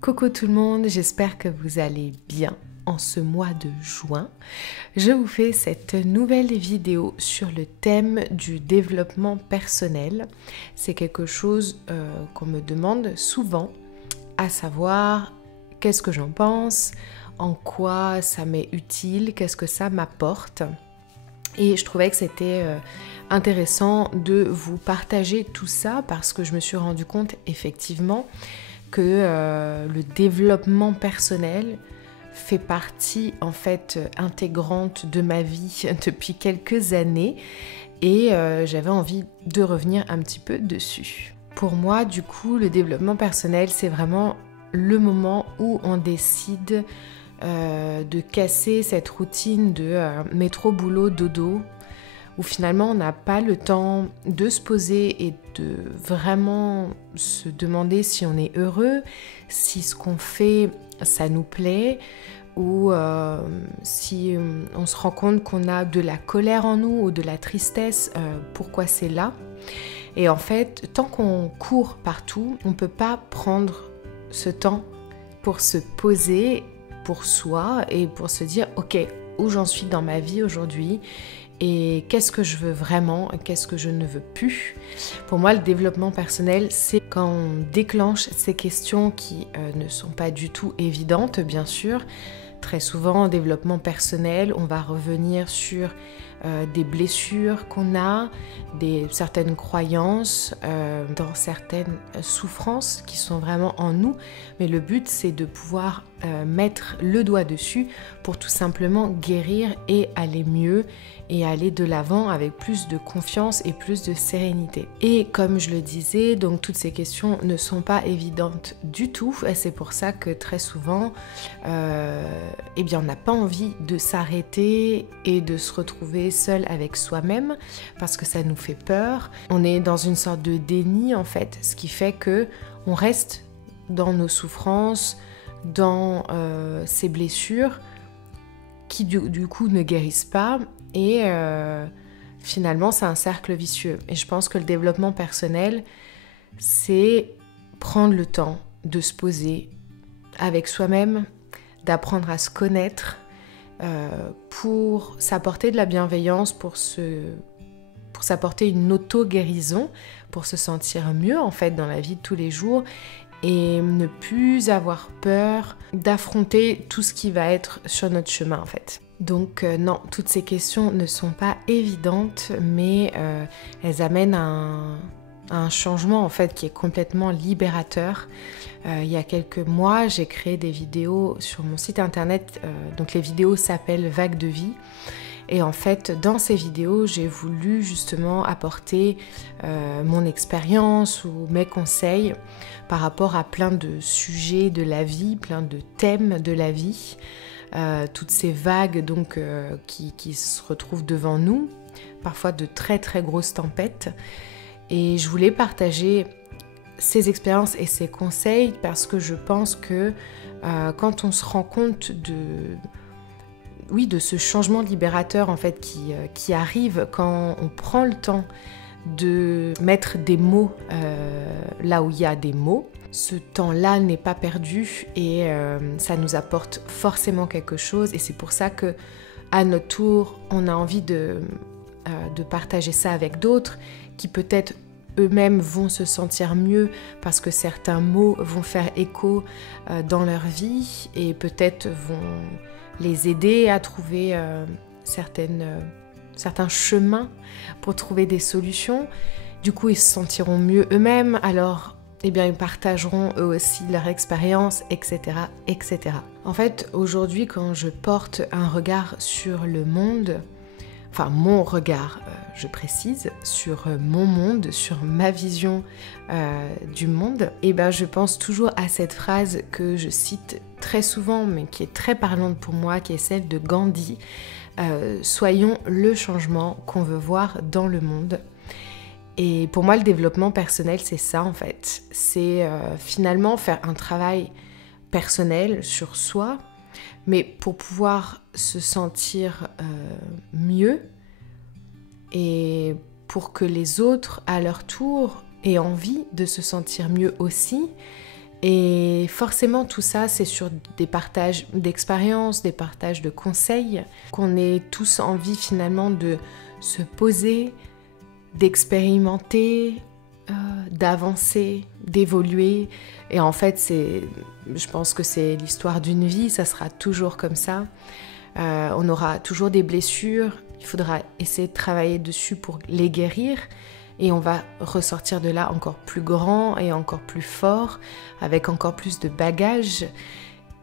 Coucou tout le monde, j'espère que vous allez bien en ce mois de juin. Je vous fais cette nouvelle vidéo sur le thème du développement personnel. C'est quelque chose qu'on me demande souvent, à savoir qu'est-ce que j'en pense, en quoi ça m'est utile, qu'est-ce que ça m'apporte. Et je trouvais que c'était intéressant de vous partager tout ça parce que je me suis rendu compte effectivement que le développement personnel fait partie en fait intégrante de ma vie depuis quelques années et j'avais envie de revenir un petit peu dessus. Pour moi, du coup, le développement personnel, c'est vraiment le moment où on décide de casser cette routine de métro, boulot, dodo, où finalement on n'a pas le temps de se poser et de vraiment se demander si on est heureux, si ce qu'on fait, ça nous plaît, ou si on se rend compte qu'on a de la colère en nous ou de la tristesse, pourquoi c'est là. Et en fait, tant qu'on court partout, on ne peut pas prendre ce temps pour se poser pour soi et pour se dire « Ok, où j'en suis dans ma vie aujourd'hui ?» et qu'est-ce que je veux vraiment, qu'est-ce que je ne veux plus. Pour moi, le développement personnel, c'est quand on déclenche ces questions qui ne sont pas du tout évidentes, bien sûr. Très souvent, en développement personnel, on va revenir sur des blessures qu'on a, certaines croyances, dans certaines souffrances qui sont vraiment en nous. Mais le but, c'est de pouvoir mettre le doigt dessus pour tout simplement guérir et aller mieux et aller de l'avant avec plus de confiance et plus de sérénité. Et comme je le disais, donc toutes ces questions ne sont pas évidentes du tout et c'est pour ça que très souvent, eh bien, on n'a pas envie de s'arrêter et de se retrouver seul avec soi-même parce que ça nous fait peur. On est dans une sorte de déni en fait, ce qui fait que on reste dans nos souffrances, dans ces blessures qui du coup ne guérissent pas et finalement c'est un cercle vicieux. Et je pense que le développement personnel, c'est prendre le temps de se poser avec soi-même, d'apprendre à se connaître pour s'apporter de la bienveillance, pour s'apporter une auto-guérison, pour se sentir mieux en fait dans la vie de tous les jours et ne plus avoir peur d'affronter tout ce qui va être sur notre chemin en fait. Donc non, toutes ces questions ne sont pas évidentes, mais elles amènent à un changement en fait qui est complètement libérateur. Il y a quelques mois, j'ai créé des vidéos sur mon site internet, donc les vidéos s'appellent Vague de vie. Et en fait, dans ces vidéos, j'ai voulu justement apporter mon expérience ou mes conseils par rapport à plein de sujets de la vie, plein de thèmes de la vie, toutes ces vagues donc qui se retrouvent devant nous, parfois de très très grosses tempêtes. Et je voulais partager ces expériences et ces conseils parce que je pense que quand on se rend compte de ce changement libérateur en fait qui arrive quand on prend le temps de mettre des mots là où il y a des mots. Ce temps-là n'est pas perdu et ça nous apporte forcément quelque chose et c'est pour ça que à notre tour on a envie de partager ça avec d'autres qui peut-être eux-mêmes vont se sentir mieux parce que certains mots vont faire écho dans leur vie et peut-être vont les aider à trouver certains chemins pour trouver des solutions. Du coup, ils se sentiront mieux eux-mêmes, alors eh bien, ils partageront eux aussi leur expérience, etc., etc. En fait, aujourd'hui, quand je porte un regard sur le monde, enfin mon regard, je précise, sur mon monde, sur ma vision du monde, et ben je pense toujours à cette phrase que je cite très souvent, mais qui est très parlante pour moi, qui est celle de Gandhi. Soyons le changement qu'on veut voir dans le monde. Et pour moi, le développement personnel, c'est ça en fait. C'est finalement faire un travail personnel sur soi Mais pour pouvoir se sentir mieux et pour que les autres, à leur tour, aient envie de se sentir mieux aussi. Et forcément, tout ça, c'est sur des partages d'expériences, des partages de conseils, qu'on ait tous envie finalement de se poser, d'expérimenter, d'avancer, d'évoluer. Et en fait, je pense que c'est l'histoire d'une vie, ça sera toujours comme ça. On aura toujours des blessures, il faudra essayer de travailler dessus pour les guérir. Et on va ressortir de là encore plus grand et encore plus fort, avec encore plus de bagages.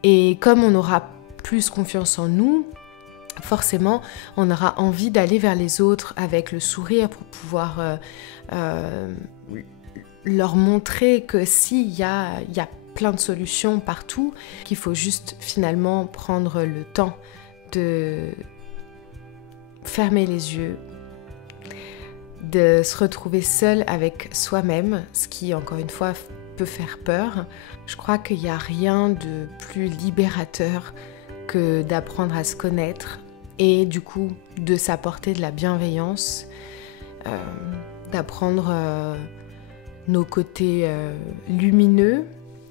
Et comme on aura plus confiance en nous, forcément, on aura envie d'aller vers les autres avec le sourire pour pouvoir leur montrer que s'il y a plein de solutions partout, qu'il faut juste finalement prendre le temps de fermer les yeux, de se retrouver seul avec soi-même, ce qui, encore une fois, peut faire peur. Je crois qu'il n'y a rien de plus libérateur que d'apprendre à se connaître et du coup de s'apporter de la bienveillance, d'apprendre nos côtés lumineux,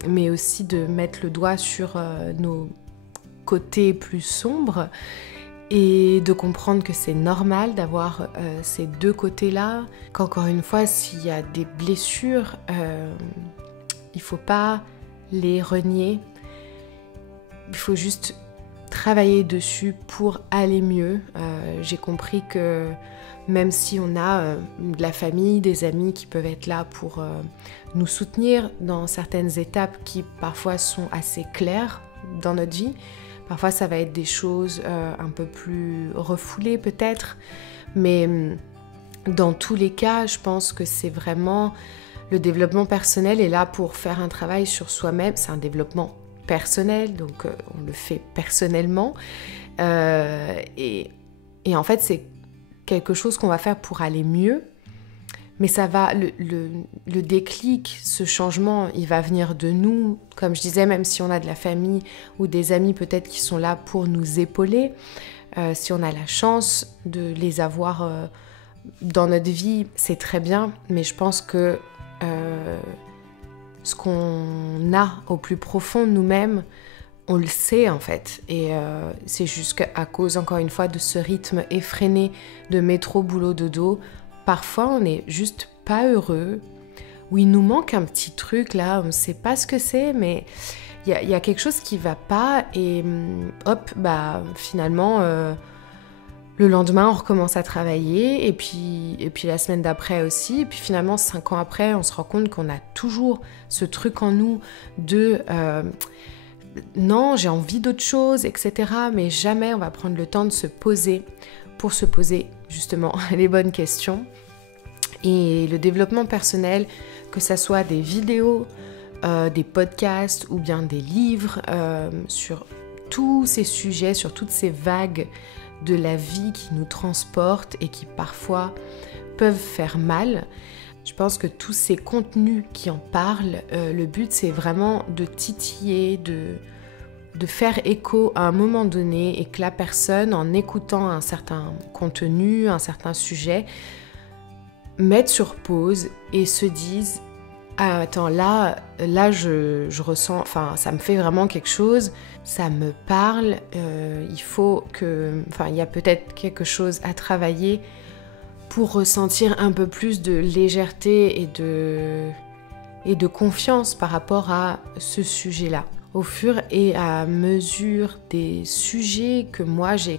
mais aussi de mettre le doigt sur nos côtés plus sombres et de comprendre que c'est normal d'avoir ces deux côtés-là, qu'encore une fois, s'il y a des blessures, il ne faut pas les renier, il faut juste travailler dessus pour aller mieux. J'ai compris que même si on a de la famille, des amis qui peuvent être là pour nous soutenir dans certaines étapes qui parfois sont assez claires dans notre vie, parfois ça va être des choses un peu plus refoulées peut-être, mais dans tous les cas, je pense que c'est vraiment le développement personnel est là pour faire un travail sur soi-même. C'est un développement personnel, donc on le fait personnellement. Et en fait, c'est quelque chose qu'on va faire pour aller mieux. Mais ça va, le déclic, ce changement, il va venir de nous. Comme je disais, même si on a de la famille ou des amis peut-être qui sont là pour nous épauler, si on a la chance de les avoir dans notre vie, c'est très bien. Mais je pense que ce qu'on a au plus profond de nous-mêmes, on le sait en fait. Et c'est juste qu'à cause, encore une fois, de ce rythme effréné de métro, boulot, dodo, parfois on n'est juste pas heureux, ou il nous manque un petit truc là, on ne sait pas ce que c'est, mais il y a quelque chose qui va pas, et hop, bah finalement, le lendemain on recommence à travailler, et puis la semaine d'après aussi, et puis finalement 5 ans après, on se rend compte qu'on a toujours ce truc en nous de non, j'ai envie d'autre chose, etc. Mais jamais on va prendre le temps de se poser pour se poser justement les bonnes questions. Et le développement personnel, que ça soit des vidéos, des podcasts ou bien des livres sur tous ces sujets, sur toutes ces vagues de la vie qui nous transportent et qui parfois peuvent faire mal. Je pense que tous ces contenus qui en parlent, le but c'est vraiment de titiller, de faire écho à un moment donné, et que la personne, en écoutant un certain contenu, un certain sujet, mette sur pause et se dise « Ah, attends, là je ressens, enfin ça me fait vraiment quelque chose, ça me parle, il faut que, enfin il y a peut-être quelque chose à travailler pour ressentir un peu plus de légèreté et de confiance par rapport à ce sujet-là. » Au fur et à mesure des sujets que moi j'ai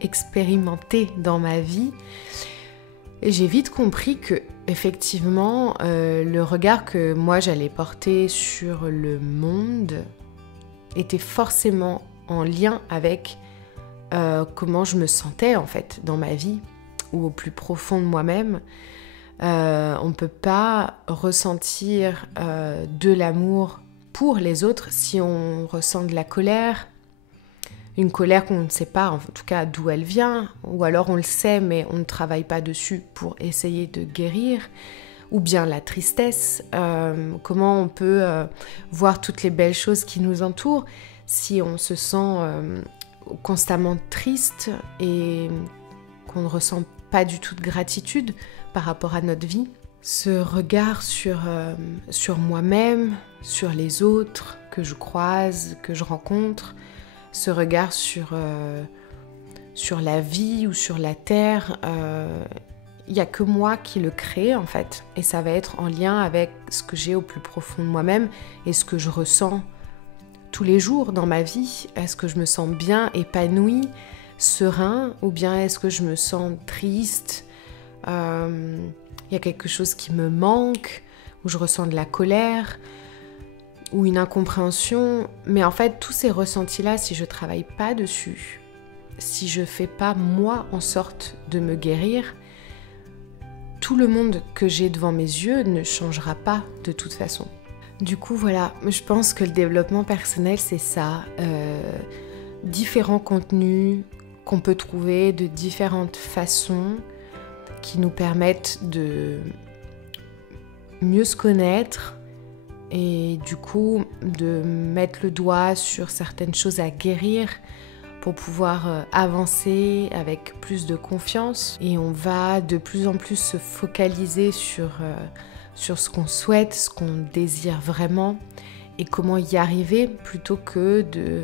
expérimentés dans ma vie, j'ai vite compris que effectivement le regard que moi j'allais porter sur le monde était forcément en lien avec comment je me sentais en fait dans ma vie, ou au plus profond de moi-même. On ne peut pas ressentir de l'amour pour les autres si on ressent de la colère, une colère qu'on ne sait pas en tout cas d'où elle vient, ou alors on le sait mais on ne travaille pas dessus pour essayer de guérir, ou bien la tristesse, comment on peut voir toutes les belles choses qui nous entourent. si on se sent constamment triste et qu'on ne ressent pas du tout de gratitude par rapport à notre vie. Ce regard sur moi-même, sur les autres que je croise, que je rencontre, ce regard sur la vie ou sur la terre, il n'y a que moi qui le crée en fait. Et ça va être en lien avec ce que j'ai au plus profond de moi-même et ce que je ressens tous les jours dans ma vie. Est-ce que je me sens bien, épanouie, serein, ou bien est-ce que je me sens triste, il y a quelque chose qui me manque, ou je ressens de la colère, ou une incompréhension. Mais en fait, tous ces ressentis-là, si je travaille pas dessus, si je fais pas moi en sorte de me guérir, tout le monde que j'ai devant mes yeux ne changera pas de toute façon. Du coup, voilà, je pense que le développement personnel, c'est ça. Différents contenus qu'on peut trouver de différentes façons qui nous permettent de mieux se connaître et du coup de mettre le doigt sur certaines choses à guérir pour pouvoir avancer avec plus de confiance. Et on va de plus en plus se focaliser sur ce qu'on souhaite, ce qu'on désire vraiment et comment y arriver plutôt que de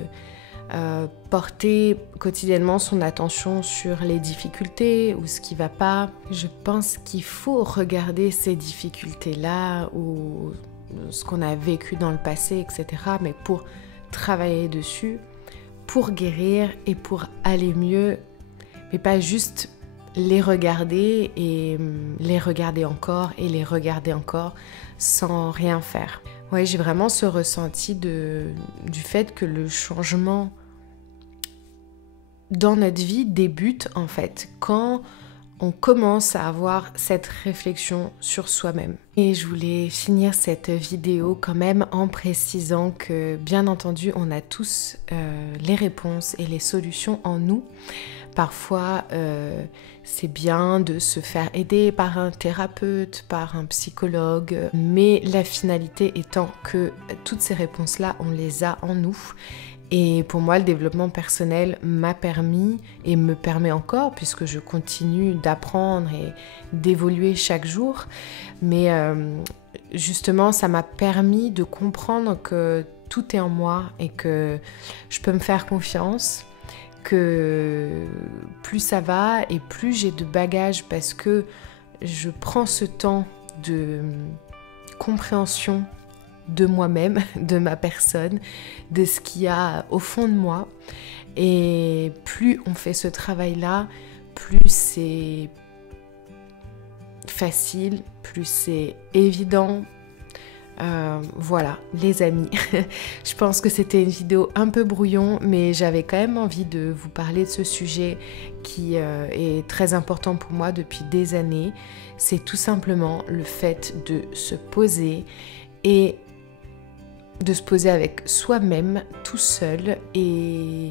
porter quotidiennement son attention sur les difficultés ou ce qui va pas. Je pense qu'il faut regarder ces difficultés-là ou ce qu'on a vécu dans le passé, etc. mais pour travailler dessus, pour guérir et pour aller mieux, mais pas juste les regarder et les regarder encore et les regarder encore sans rien faire. Ouais, j'ai vraiment ce ressenti du fait que le changement dans notre vie débute en fait quand on commence à avoir cette réflexion sur soi-même. Et je voulais finir cette vidéo quand même en précisant que bien entendu on a tous les réponses et les solutions en nous. Parfois c'est bien de se faire aider par un thérapeute, par un psychologue, mais la finalité étant que toutes ces réponses-là on les a en nous. Et pour moi, le développement personnel m'a permis et me permet encore, puisque je continue d'apprendre et d'évoluer chaque jour. Mais justement, ça m'a permis de comprendre que tout est en moi et que je peux me faire confiance, que plus ça va et plus j'ai de bagages parce que je prends ce temps de compréhension de moi-même, de ma personne, de ce qu'il y a au fond de moi. Et plus on fait ce travail-là, plus c'est facile, plus c'est évident. Voilà, les amis, je pense que c'était une vidéo un peu brouillon, mais j'avais quand même envie de vous parler de ce sujet qui est très important pour moi depuis des années. C'est tout simplement le fait de se poser et de se poser avec soi-même tout seul et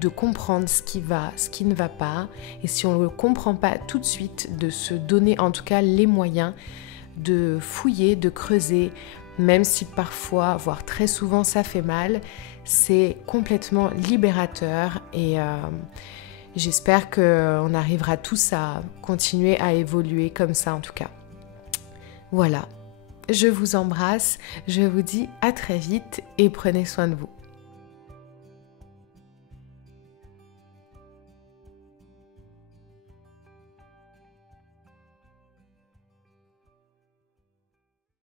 de comprendre ce qui va, ce qui ne va pas. Et si on ne le comprend pas tout de suite, de se donner en tout cas les moyens de fouiller, de creuser, même si parfois, voire très souvent ça fait mal, c'est complètement libérateur et j'espère qu'on arrivera tous à continuer à évoluer comme ça en tout cas. Voilà. Je vous embrasse, je vous dis à très vite et prenez soin de vous.